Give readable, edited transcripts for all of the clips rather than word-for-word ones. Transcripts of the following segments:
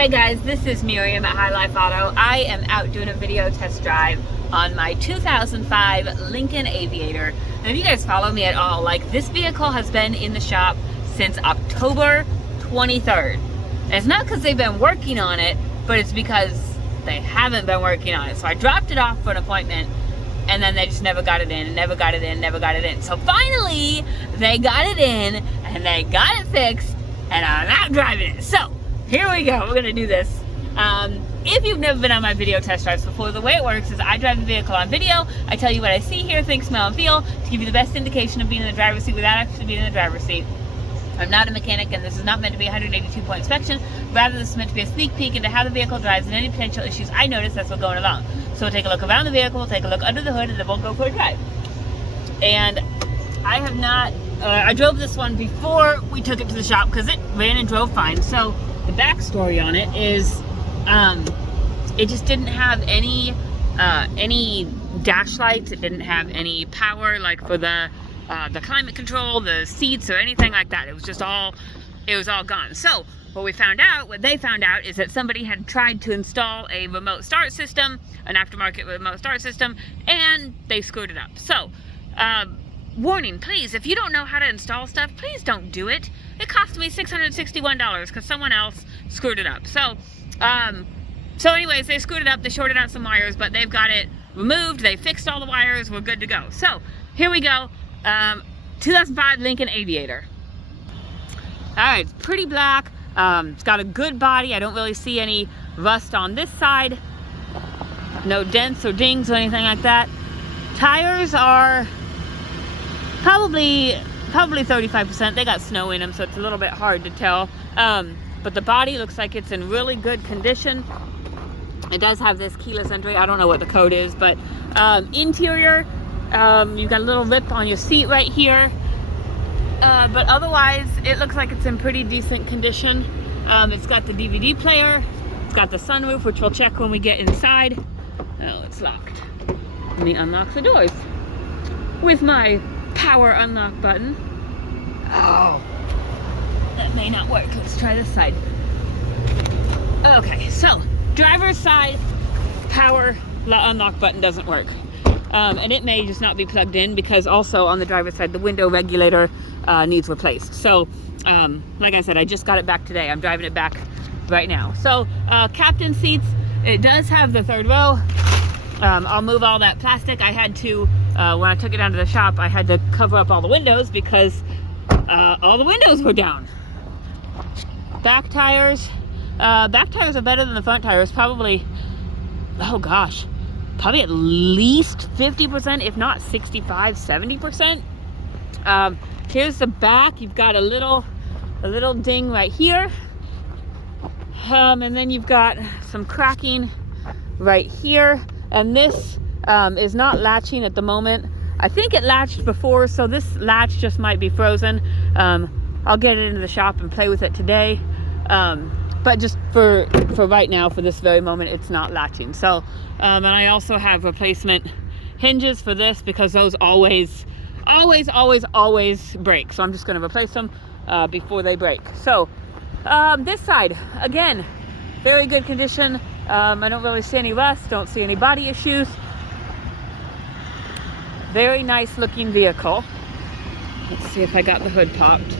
Hey guys, this is Miriam at High Life Auto. I am out doing a video test drive on my 2005 Lincoln Aviator. Now if you guys follow me at all, like this vehicle has been in the shop since October 23rd. And it's not because they've been working on it, but it's because they haven't been working on it. So I dropped it off for an appointment and then they just never got it in and never got it in, never got it in. So finally they got it in and they got it fixed and I'm out driving it. So here we go, we're gonna do this. If you've never been on my video test drives before, the way it works is I drive the vehicle on video, I tell you what I see, hear, think, smell, and feel to give you the best indication of being in the driver's seat without actually being in the driver's seat. I'm not a mechanic and this is not meant to be a 182-point inspection, rather this is meant to be a sneak peek into how the vehicle drives and any potential issues I notice as we're going along. So we'll take a look around the vehicle, we'll take a look under the hood, and then we'll go for a drive. And I have not, I drove this one before we took it to the shop because it ran and drove fine. So the backstory on it is it just didn't have any dash lights. It didn't have any power like for the climate control, the seats, or anything like that. It was all gone. So what they found out is that somebody had tried to install a remote start system, an aftermarket remote start system, and they screwed it up. So warning, please, if you don't know how to install stuff, please don't do it. It cost me $661 because someone else screwed it up. So anyways, they screwed it up, they shorted out some wires, but they've got it removed, they fixed all the wires, we're good to go. So here we go, 2005 Lincoln Aviator. All right, it's pretty black, it's got a good body. I don't really see any rust on this side, no dents or dings or anything like that. Tires are probably 35%. They got snow in them, so it's a little bit hard to tell. But the body looks like it's in really good condition. It does have this keyless entry. I don't know what the code is, but interior, you've got a little lip on your seat right here. But otherwise, it looks like it's in pretty decent condition. It's got the DVD player. It's got the sunroof, which we'll check when we get inside. Oh, it's locked. Let me unlock the doors with my power unlock button. Oh, that may not work. Let's try this side. Okay, so driver's side power unlock button doesn't work. And it may just not be plugged in because also on the driver's side, the window regulator needs replaced. So, like I said, I just got it back today. I'm driving it back right now. So, captain seats, it does have the third row. I'll move all that plastic. I had to, when I took it down to the shop, I had to cover up all the windows because all the windows were down. Back tires are better than the front tires. Probably, oh gosh, probably at least 50%, if not 65, 70%. Here's the back. You've got a little ding right here. And then you've got some cracking right here. And this is not latching at the moment. I think it latched before, so this latch just might be frozen. I'll get it into the shop and play with it today. But just for right now, for this very moment, it's not latching. So, and I also have replacement hinges for this because those always break. So I'm just gonna replace them before they break. So this side, again, very good condition. I don't really see any rust, don't see any body issues. Very nice looking vehicle. Let's see if I got the hood popped.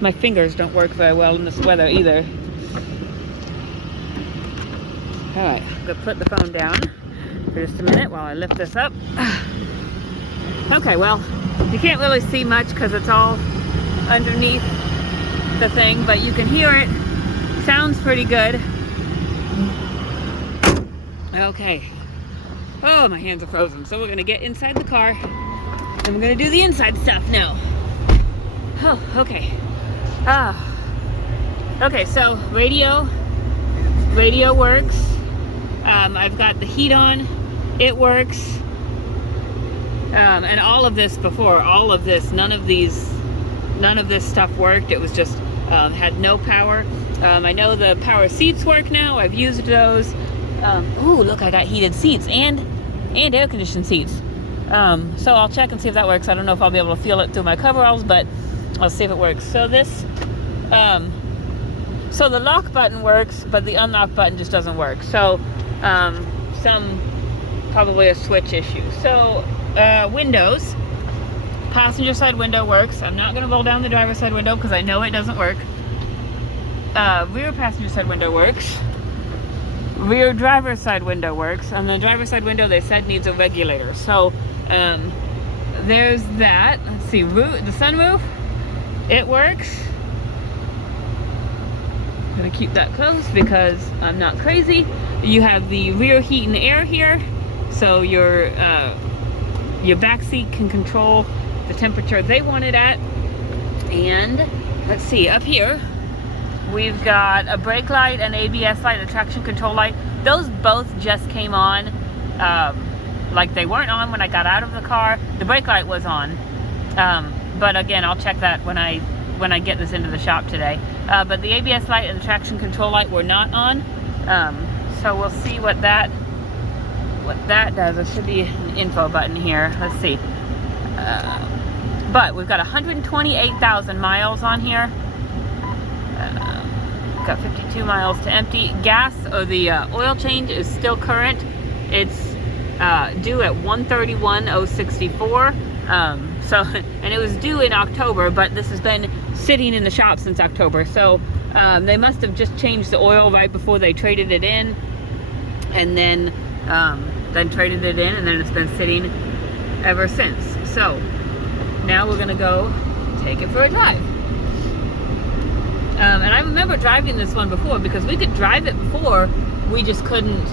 My fingers don't work very well in this weather either. All right, I'm gonna put the phone down for just a minute while I lift this up. Okay, well, you can't really see much because it's all underneath the thing, but you can hear it. Sounds pretty good. Okay. Oh, my hands are frozen. So we're gonna get inside the car and we're gonna do the inside stuff now. Oh, okay. Okay, so radio works. I've got the heat on, it works. And all of this before, none of this stuff worked. It was just, had no power. I know the power seats work now. I've used those. Ooh, look, I got heated seats and air conditioned seats. So I'll check and see if that works. I don't know if I'll be able to feel it through my coveralls, but I'll see if it works. So this, so the lock button works, but the unlock button just doesn't work. So probably a switch issue. So windows, passenger side window works. I'm not going to roll down the driver's side window because I know it doesn't work. Rear passenger side window works. Rear driver's side window works. And the driver's side window, they said, needs a regulator. So there's that. Let's see, the sunroof, it works. I'm gonna keep that closed because I'm not crazy. You have the rear heat and air here, so your back seat can control the temperature they want it at. And let's see, up here we've got a brake light, an ABS light, a traction control light. Those both just came on, like they weren't on when I got out of the car. The brake light was on, but again, I'll check that when I get this into the shop today. But the ABS light and the traction control light were not on, so we'll see what that does. There should be an info button here. Let's see. But we've got 128,000 miles on here. Got 52 miles to empty. Gas, or the oil change, is still current. It's due at 131,064. So, and it was due in October, but this has been sitting in the shop since October. So they must have just changed the oil right before they traded it in, and then traded it in, and then it's been sitting ever since. So now we're gonna go take it for a drive. And I remember driving this one before because we could drive it before, we just couldn't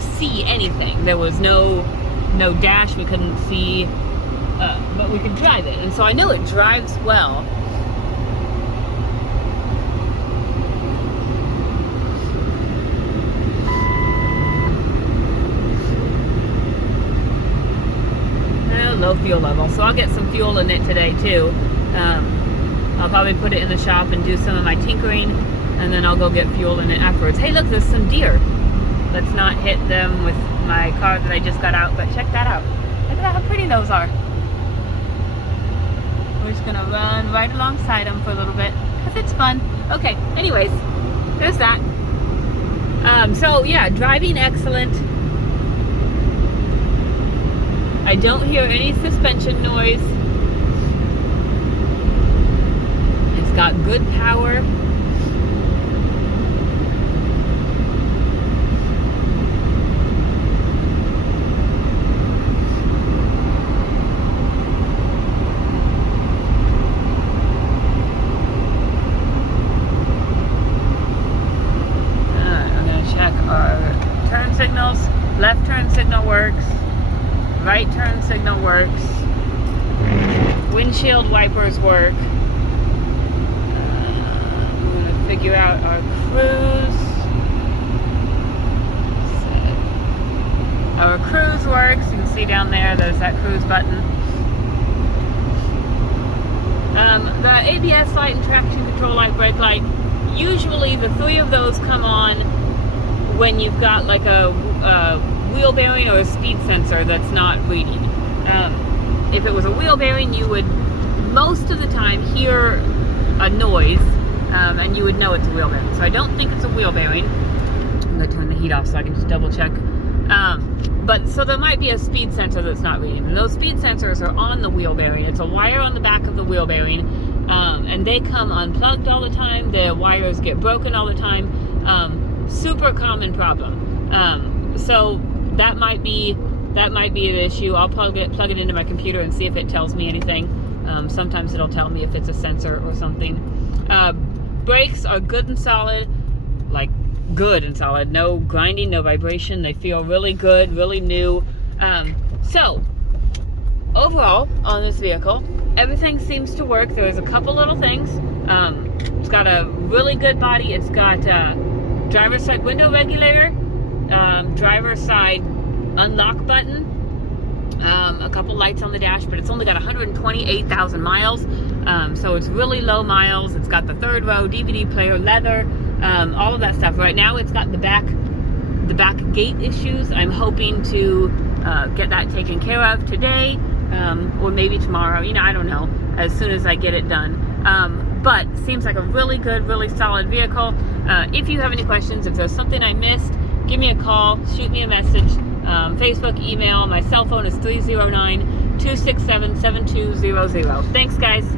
see anything. There was no dash, we couldn't see, but we could drive it. And so I know it drives well. Low fuel level, so I'll get some fuel in it today too. I'll probably put it in the shop and do some of my tinkering, and then I'll go get fuel in it afterwards. Hey, look, there's some deer. Let's not hit them with my car that I just got out, but check that out. Look at how pretty those are. We're just gonna run right alongside them for a little bit because it's fun. Okay, anyways, there's that. So yeah, driving excellent. I don't hear any suspension noise. It's got good power. I'm going to check our turn signals. Left turn signal works. Right turn signal works. Windshield wipers work. I'm going to figure out our cruise. Our cruise works. You can see down there's that cruise button. The ABS light and traction control light, brake light, usually the three of those come on when you've got like a wheel bearing or a speed sensor that's not reading. If it was a wheel bearing, you would most of the time hear a noise, and you would know it's a wheel bearing. So I don't think it's a wheel bearing. I'm going to turn the heat off so I can just double check. But so there might be a speed sensor that's not reading. And those speed sensors are on the wheel bearing. It's a wire on the back of the wheel bearing, and they come unplugged all the time. The wires get broken all the time. Super common problem. So that might be an issue. I'll plug it into my computer and see if it tells me anything. Sometimes it'll tell me if it's a sensor or something. Brakes are good and solid, like good and solid. No grinding, no vibration. They feel really good, really new. So overall on this vehicle, everything seems to work. There's a couple little things. It's got a really good body. It's got driver's side window regulator, driver's side unlock button, a couple lights on the dash, but it's only got 128,000 miles, so it's really low miles. It's got the third row, DVD player, leather, all of that stuff. Right now it's got the back gate issues. I'm hoping to get that taken care of today, or maybe tomorrow. I don't know. as soon as I get it done. But seems like a really good, really solid vehicle. If you have any questions, if there's something I missed, give me a call, shoot me a message, Facebook, email. My cell phone is 309-267-7200. Thanks, guys.